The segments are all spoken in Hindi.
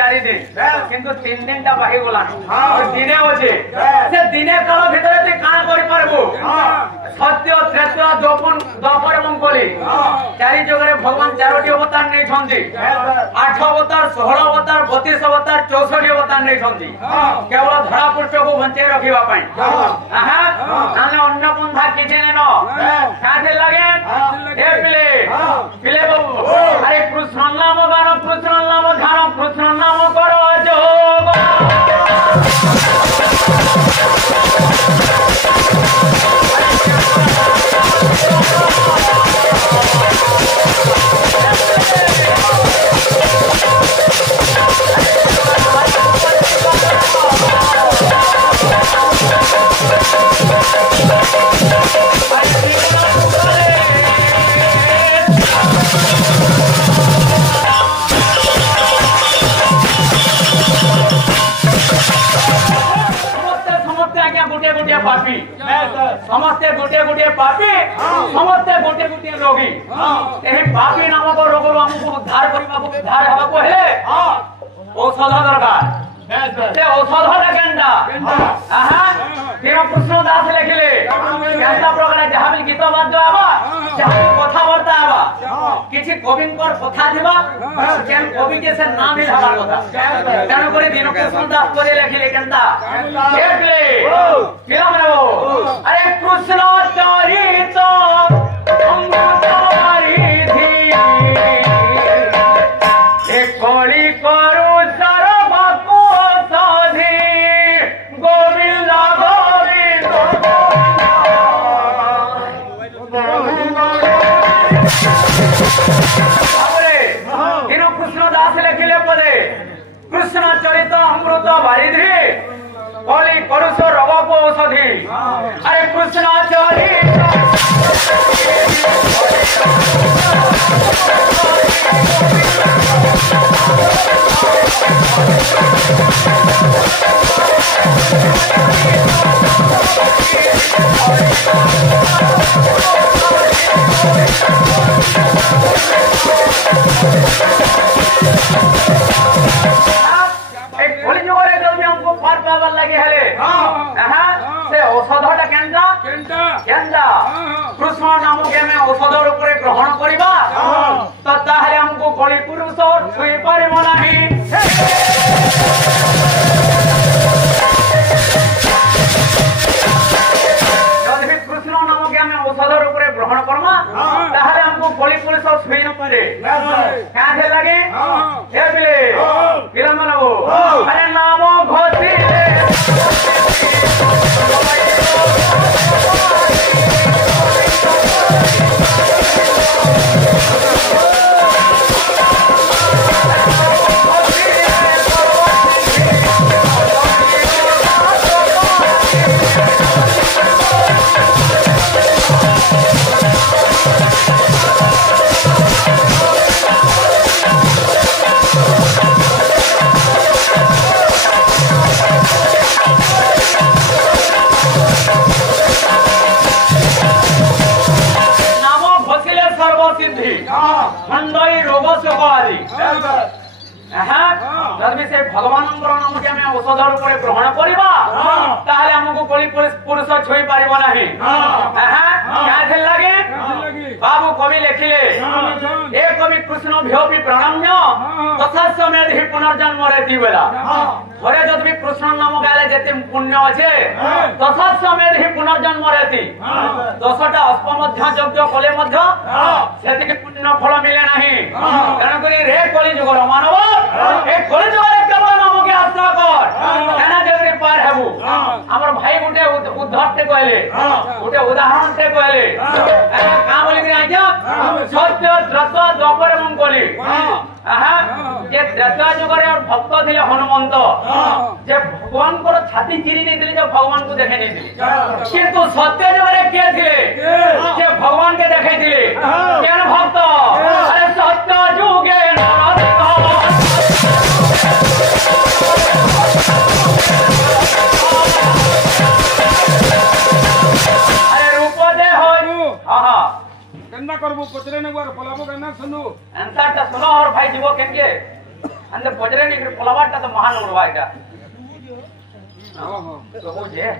चारि दिन কিন্তু 3 দিনটা বাহি গলানি দিনে আছে সে দিনে কাল ভিতরে তুই কাণ করি পারবো সত্য ত্রেতা দ্বাপর এবং কলি চারি যুগরে ভগবান 4টি অবতার নেইছন্তি 8 অবতার 16 অবতার 32 অবতার 64 অবতার নেইছন্তি কেবল ধরা পুরুষକୁ বঞ্চাই ରଖିବା ପାଇଁ ତାହେଲେ ଅନ୍ୟ ପନ୍ଥା କିଛି ନେନ କାହାଥି ଲାଗେ ଏ ପିଲେ ବାବୁ ଆରେ କୃଷ୍ଣ ନାମ ଗାନ କୃଷ୍ଣ ନାମ ଧ୍ୟାନ କୃଷ୍ଣ ନାମ କର ଯୋଗ पापी समस्ते गोटे गोटे पापी समस्ते गोटे गोटे रोगी एही पापी नामक रोग हमको उद्धार करबा को उद्धार हवा को हेले औषध दरकार से औषध केनटा तेरा कृष्ण दास लिखले केनटा प्रकार जहां भी गीत बाद्य आबा जहां कथा वार्ता आबा किछि कविंकर कथा दिबा केन कवि के से नाम ही हवा कथा जानो करे दिन कृष्ण दास करे लिखले केनटा हेले केला मारो अरे कृष्ण चरित अमृतवारी धी ए कली करू सर्वको साधी गोविंद गोविंद दिन कृष्ण दास लिखिले पदे कृष्ण चरित अमृत वारिधि कली करुष रोग औषधि अरे कृष्ण चरित औषधटा केनटा कृष्ण नाम के हमें औषध रूप ग्रहण करवा तो ताहले हमको कली पुरुष छुई पारिब नाही जदि कृष्ण नाम के हमें औषध रूप ग्रहण करमा ताहले हमको कली पुरुष छुई न पारे काहे लागे हे बिले किला मानबो अरे नाम घोषी भगवान नाम के हमें औषध रूप ग्रहण करवा ताहले हमको कोई पुरुष छुई पारिब नाही लगे बाबू कवि लिखिले ए कवि कृष्ण भ्योपि प्रणम्य तथा समय पुनर्जन्म रहती बेला घरे जब भी कृष्ण नाम गाले जेते पुण्य अच्छे तथा समय पुनर्जन्म रहती 10टा अश्वमेध यज्ञ कले से पुण्य फल मिले नहीं तेणुक रे कली जुगर मानव ए कली जुगर केवल नाम के आश्रय कर एना जगरे पार हेबू हमर भाई गुटे उद्धरते कहले गुटे उदाहरण ते कहले का बोली कि आज्ञा सत्य त्रत्व द्वापर एवं कली ये त्रेता जुगरे और भक्त थिले हनुमंत जे भगवान को छाती चिरी नहीं दिले जो भगवान को देखे नहीं दिले किंतु सत्य जुगरे के थिले जे भगवान के देखे थिले केन भक्त अरे सत्य जुगे अरे रूप दे हो करबो पचरे ने बार फलाबो करना सुनु एंसाटा सुनो और भाई जीवो केनके अंदे बजरे निकल पोलावाटा तो महान उड़वा इटा तो बुझे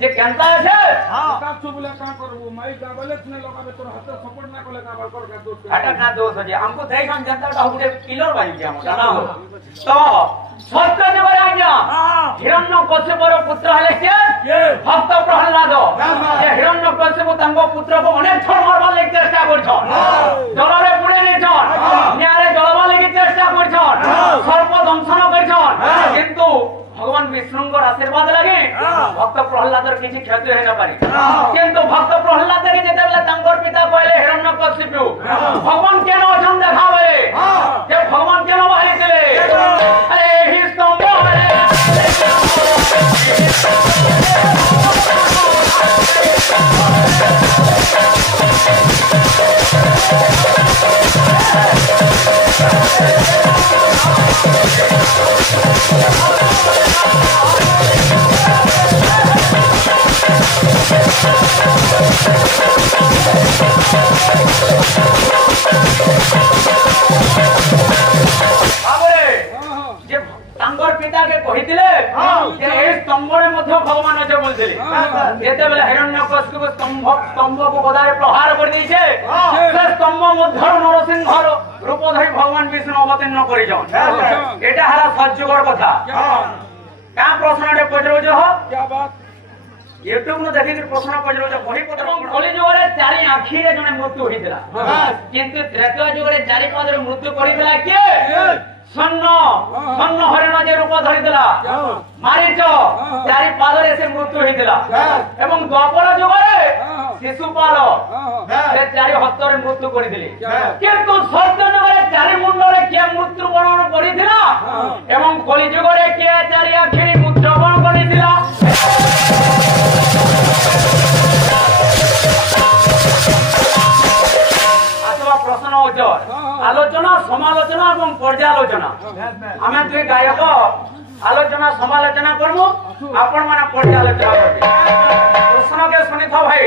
जे केनता আছে কাজ বলে কাম করব মাই গাবলে তুমি লগাবে তোর হাতে সাপোর্ট না করলে কাবার কর কা দোষ এটা না দোষ আছে हमको দেই हम जनता का गुडे पिलर बाई जे हम জানা हो तो সত্য যুগের আজ্ঞা হিরণ্যকশ্যপর পুত্র হলে কে ভক্ত প্রহ্লাদ যে হিরণ্যকশ্যপ তাঙ্গ পুত্রকে অনেক থর মারবার লাগি চেষ্টা করছন জলরে পুড়ে নিছন নিয়ারে জলবার লাগি চেষ্টা করছন সর্প দংশন করছন কিন্তু ভগবান বিষ্ণুঙ্গর আশীর্বাদ লাগে ভক্ত প্রহ্লাদর কিছু ক্ষতি হই না পারে কিন্তু ভক্ত প্রহ্লাদকে যেতেবেলে তাঙ্গর পিতা কইলে হিরণ্যকশ্যপু ভগবান কেন অছন দেখাবে যে ভগবান কেন বাহিছিলে আরে হি স্তম্ভ রে তাঙ্গর পিতাকে কহিଥିଲେ যে এই স্তম্ভরে মধ্য ভগবান আছে বলছিলে যেতেবেলে হিরণ্যকশ্যপ স্তম্ভকে গদারে প্রহার করে দিয়েছে সে স্তম্ভ মধ্য নরসিংহর রূপ ধরি ভগবান বিষ্ণু অবতীর্ণ করেছেন এটা হারা সহ্যকর কথা কাম প্রশ্নটা পচরুছ यूट्यूब देखी प्रश्न पचर कली जुगे चारि आखिरे जने मृत्यु होइतिला किंतु त्रेतय जुगे चारि पदरे मृत्यु करितला के सन्न हरिण जे रूप धरितला मारीच चारि पदरे से मृत्यु होइतिला एवं द्वापर जुगे शिशुपाल से चारि हस्तरे मृत्यु करितिले किंतु सत्य जुगे चारि मुंडरे के मृत्यु वरण करितिला एवं कली जुगे के चारि आखिरे मृत्यु वरण करितिला प्रश्न उज्जवल आलोचना समालोचना और पर्यालोचना आम दुई गायक आलोचना समालोचना करमु आपण माने पर्यालोचना करबे प्रश्न के सुनि था भाई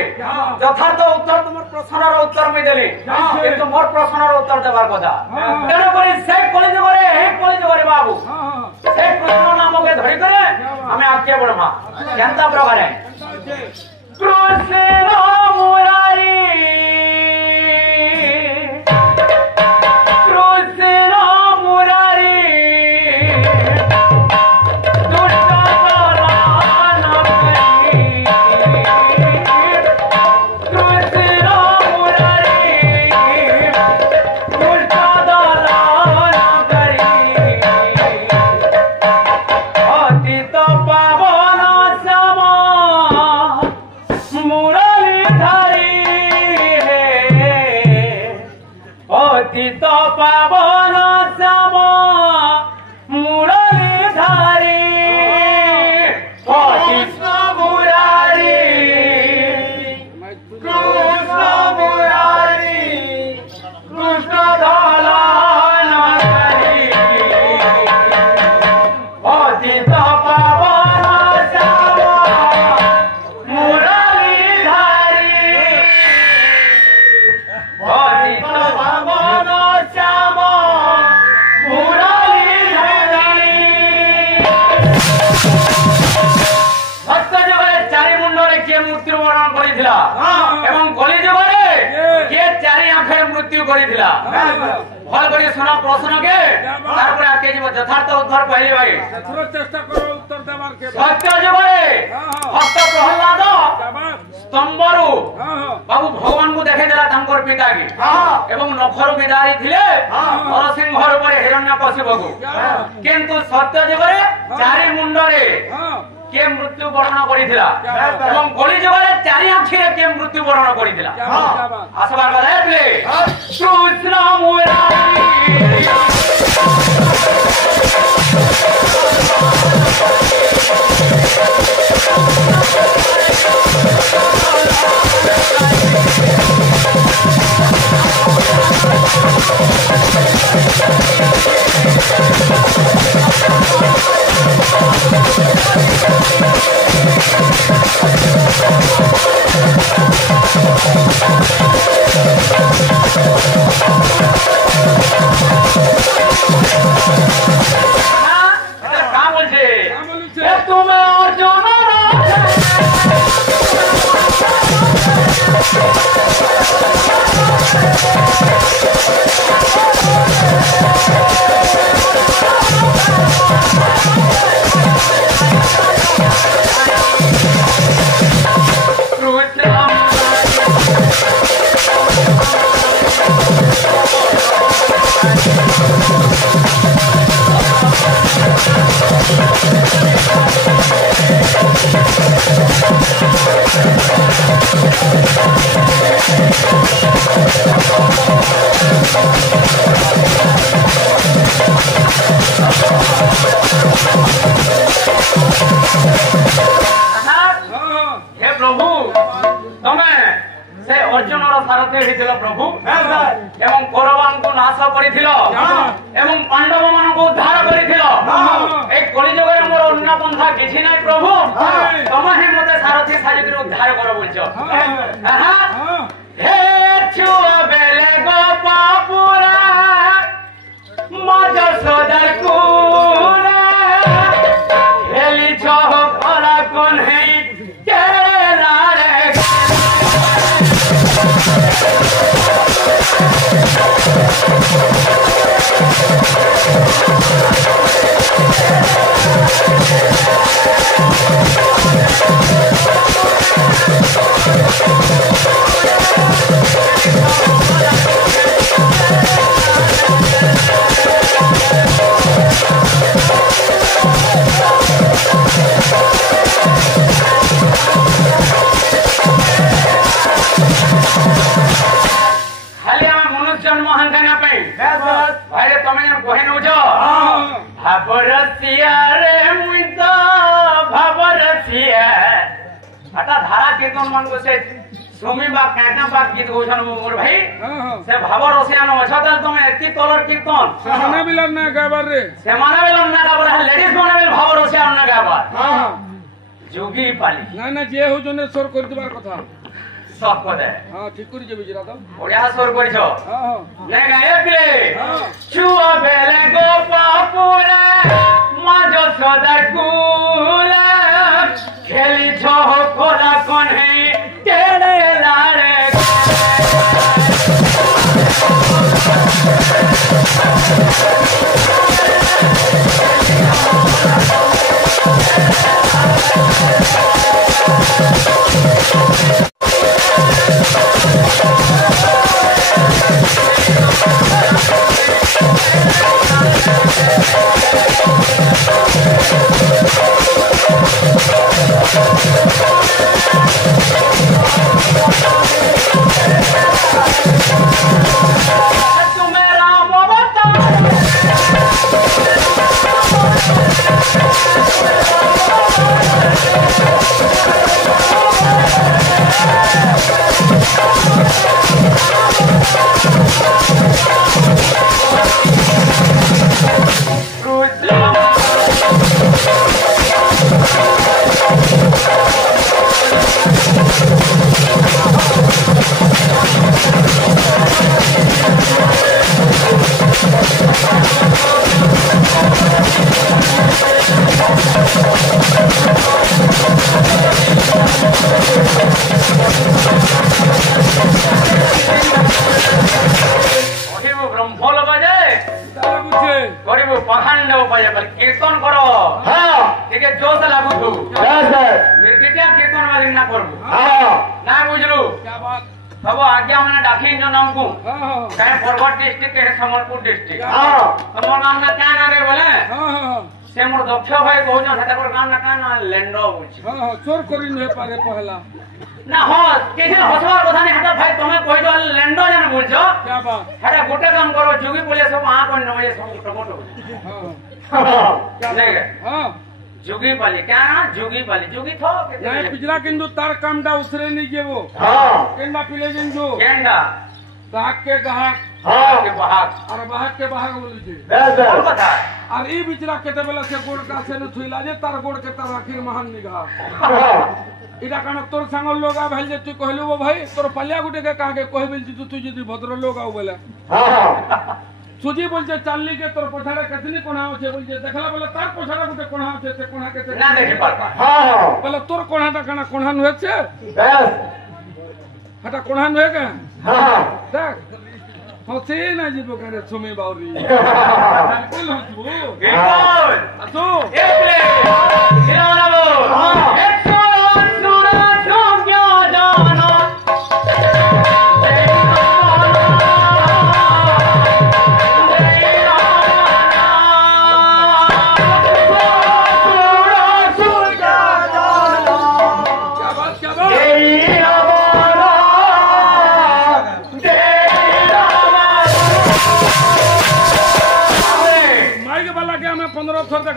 यथार्थ उत्तर तुमर प्रश्नर उत्तर मैं देली किंतु मोर प्रश्नर उत्तर देबार कथा तेन करी से कॉलेज करे हे कॉलेज करे बाबू से कृष्ण नाम के धरि करे हमें आके बढ़मा केनता प्रकार है कृष्ण मुरारी भल करी सुना प्रश्न के तारपर आके जीव यथार्थ उत्तर पहले भाई थोड़ा चेष्टा करो उत्तर देवार के सत्य जुगे भक्त प्रहलाद स्तंभरु बाबू भगवान को देखे देला तांकर पिता की एवं नखर विदारी थिले नरसिंह ऊपर हिरण्यकश्यप को किंतु सत्य जुगे चारि मुंडरे के मृत्यु वरण करिथिला एवं कली जुगे चारि आखिरे के मृत्यु वरण करिथिला आसबार कथा एतले कृष्ण मुरारी हे प्रभु तमे से अर्जुनर सारथी हेतिल प्रभु एवं कौरवान को नाश करिथिल एवं पांडव मान को उद्धार करिथिल ए कलिजुग रे मोर अन्य पंथा किछि नै प्रभु तमे ही मते सारथी साजिक उद्धार कर बोलछो हे छुआ बेले गो पापुरा मज सदर कुरा हेली छह परा कोन है केला रे भाई तमे कहे नौछ भाबरसिया रे मुई तो भाबरसिया हटा धारा कीर्तन मन को से सुमी बा काटा बा गीत गोछन मोर भाई से भाबरसिया न अछ त तमे एति तलर कीर्तन माने बिलन ना गाबार रे से माने बिलन ना गाबार लेडीज माने बिल भाबरसिया न गाबार जोगी पाली ना ना जे हो जने स्वर कर दिबार कथा सब पदे हां ठीक करी जे बिजरा तो ओडिया स्वर करिछो हां ले गाए प्ले छुआ बेले गोपापुरे माज सदर कुला खेली छो कोरा कोन है तेरे लारे कीर्तन करो हां ठीक है जोश लागू तू हां सर निर्दित्या कीर्तन वाली ना करबू हां ना बुझलू क्या बात सब आज्ञा माने डाकी जो नाम को हां काहे फॉरवर्ड डिस्ट्रिक्ट के समलपुर डिस्ट्रिक्ट हां तमो नाम ना क्या ना रे बोले हां से मोर दक्ष भाई कहू न हटा कर नाम ना का ना लेंडो बुझ हां चोर करी न पारे पहला ना हो केसे हसवार कथा नहीं हटा भाई तुम्हें कोई जो लेंडो जन बुझो क्या बात हटा गोटे काम करो जोगी पुलिस सब आ कोन न ये सब टमाटो हां क्या नहीं हां जोगी पाली क्या जोगी पाली जोगी थो नहीं पिछला किंतु तार कामटा उसरे नहीं जेबो हां केंडा पिले जिन जो केंडा गाहक के गाहक हां के बाहक और बाहक के बाहक बोली जे कौन पता और ई बिचरा केते बेला से गोड़ का से न थुइला जे तार गोड़ के तार आखिर महान निगाह इटा कान तोर संग लोग आ भेल जे तू कहलु वो भाई तोर पलिया गुटे के कहा के कहबिल जे तू जदी भद्र लोग आउ बोले हां सुजी बोलছে চাললি के तोर पछाड़ा कतनी कोणा होचे बोलছে देखला बोले तार पछाड़ा गुटे कोणा होचे ते कोणा के ना देखि पारबा हां बोले तोर कोणाटा काना कोणा न होचे बस हटा कोणा न होए के हां देख होते ना जीबो करे सुमी बावरी बिल्कुल हसबो बिल्कुल असो एक ले गिराना वो एक सुना सुन क्या जाना क्या बात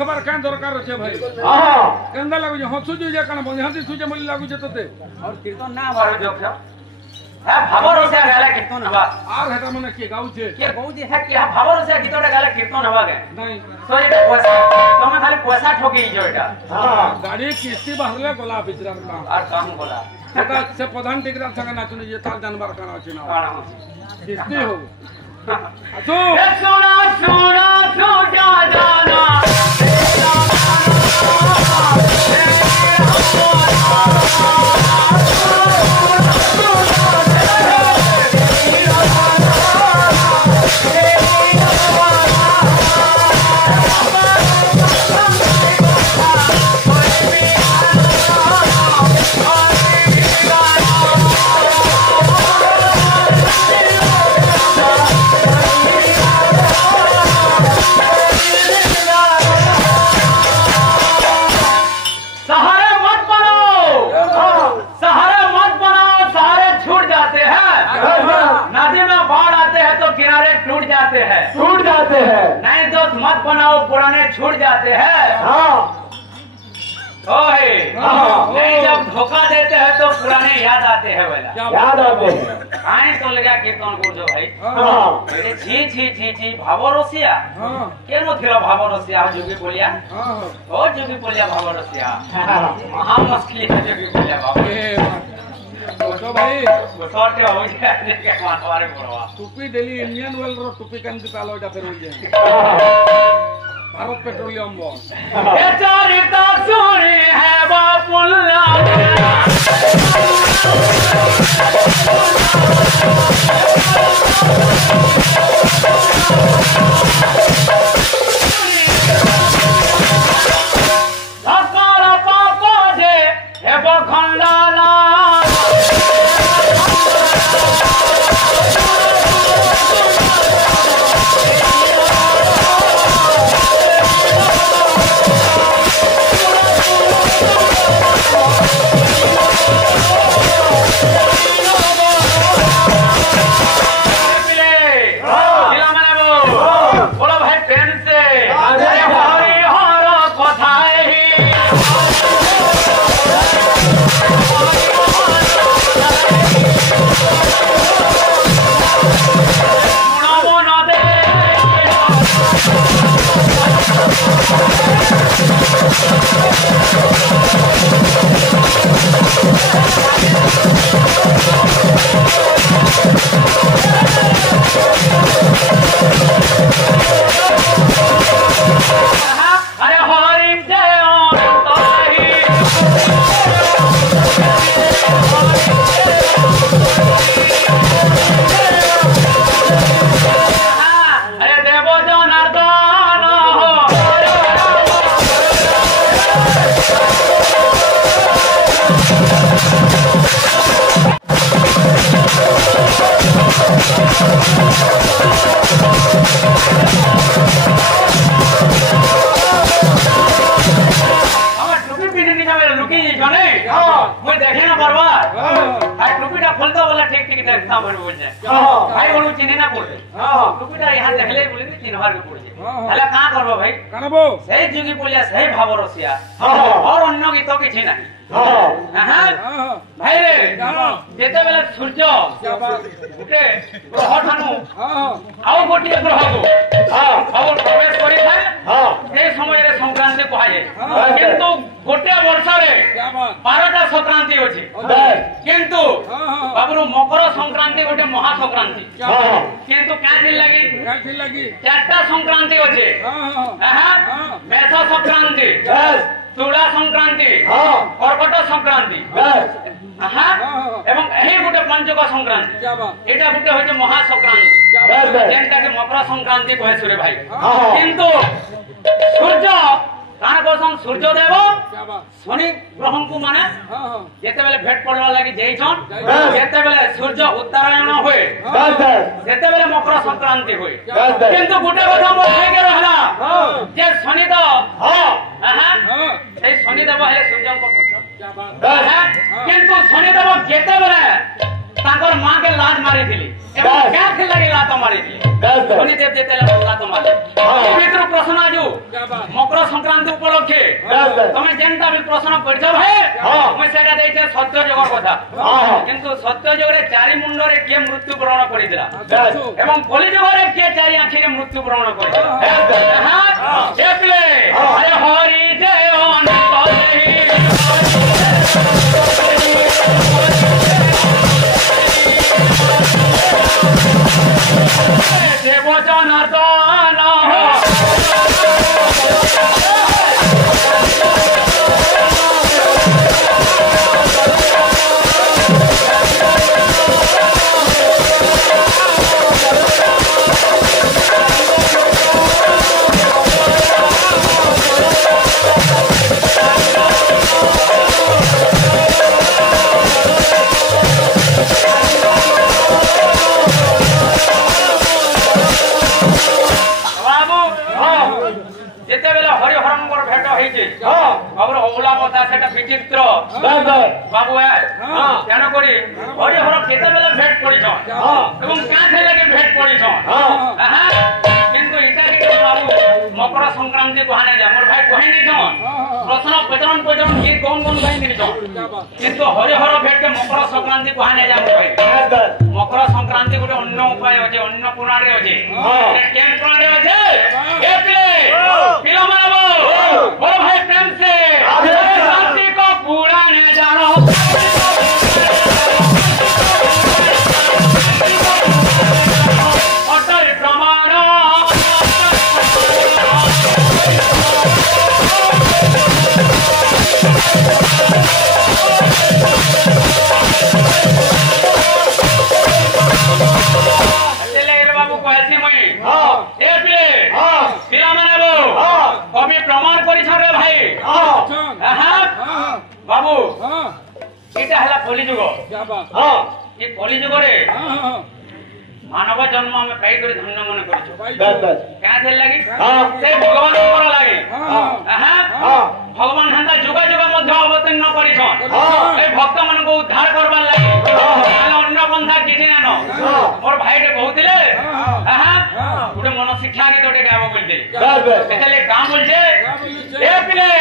देखबार क्या दरकार अच्छे भाई हां केंदा लागु जे हसु जे कण बंधाती सुजे मली लागु जे तते और कीर्तन ना बारो जोक है भावर से गाला कीर्तन हवा आर हेटा माने के गाउ छे के बहुत है कि भावर से गीतटा गाला कीर्तन हवा के नहीं सॉरी पैसा तुम खाली पैसा ठोकी जो एटा हां गाड़ी किस्ती बाहरले गोला बिचरा काम और काम बोला सेटा से प्रधान टिकरा संग नाचुनी जे ताल जानवर काना अछि ना काना किस्ती हो असो ए सोना सोना छोटा जाना छूट जाते हैं नहीं दोस्त मत बनाओ पुराने छूट जाते हैं हाँ नहीं जब धोखा देते हैं तो पुराने याद आते हैं बोला याद आते हैं आए तो लगा कीर्तन गुरजो भाई छी छी छी छी भावरसिया केन थिलो भावरसिया जोगी बोलिया ओ जोगी बोलिया भावरसिया महा मुश्किल है जोगी बोलिया बाबू तो भाई गोटोटे हो जाए के मारवारे बोलवा टोपी डेली इंडियन वेल रो टोपी कान दिपालो एटा फेर हो जाए भारत पेट्रोलियम वो ए चरिता सुनी है बापुल्ला हकारा पापा जे हे बखंडाला भाई बोलू चिन्हे ना बोल टुकुटा यहाँ देखले बोले तीन बार भी बोल हेला का करबो भाई कानबो सही जुगी बोलिया सही भावरसिया और अन्य गीत किछि नाही भाई रे जेते बेला सूर्य गुटे ग्रह ठानु आउ गोटिए ग्रह को और प्रवेश करि थाए ए समय रे संक्रांति कहा जाय किंतु गोटे वर्ष रे 12टा संक्रांति अछि किंतु बाबू मकर संक्रांति गोटे महा संक्रांति किंतु क्या थी लगी 4टा संक्रांति अछि मेष संक्रांति तुला संक्रांति कर्कट संक्रांति एवं यही गोटे पंचक संक्रांति एटा गोटे होय महा संक्रांति जेंटा के मकर संक्रांति कहे सुरे भाई किंतु सूर्य कान कोसम सूर्य देव शनि ग्रह को माने जेते बेले भेट पड़वा लागि जेइछन जेते बेले सूर्य उत्तरायण होय जेते बेले मकर संक्रांति होय किंतु गोटे कथा मो हे के रहला जे शनि द ए शनि देव हेले सूर्य को पुत्र किंतु शनि देव जेते बेले ताकर मां के लाज मारी दिली एवं क्या थी लगी लात मारी शनिदेव जेतेले लात मारी ए भितर प्रश्न आजु मकर संक्रांति उपलक्षे तमे जेनता भी प्रश्न पढिछ भाई मैं सेटा देइछे सत्य जोगर कथा किंतु सत्य जोगरे चारि मुंडरे के मृत्यु वरण करिदिला एवं कलि जोगरे के चारि आंखिरे मृत्यु वरण करिदिला हां जेतले अरे हरि जय अनंत देव जनार्दन विचित्र बाबू तेणु करी हरिहर केतबेले भेट पड़ीछ एवं क्या लगे भेट पड़ीछ किंतु इटा बाबू मकर संक्रांति कहने जा मोर भाई कहि नहीं प्रश्न पचरण ये कौन भाई नहीं किंतु हरिहर भेट के मकर संक्रांति कहने जा मोर भाई मकर संक्रांति गोटे अन्य उपाय अच्छे अन्य पुराण अच्छे केन पुराण अच्छे पिला मानव बड़ भाई प्रेम से शांति को पूरा न जानो अटल प्रमाण बाबू कहसी मुई पिला माने कवि प्रमाण करी भाई बाबू एटा हला कलिजुग ये कलिजुग रे मानव जन्म में कई कर धन्य मन करछु क्या थे लगी से भगवान ऊपर लगी भगवान हंता जुग जुग मध्य अवतीर्ण करिछन ए भक्त मन को उद्धार करबार लगी अन्य बंधा किछि न मोर भाई के कहउतिले गुटे मन शिक्षा गीत ओटे गाबो बोलते एतले काम बोलछे ए पिले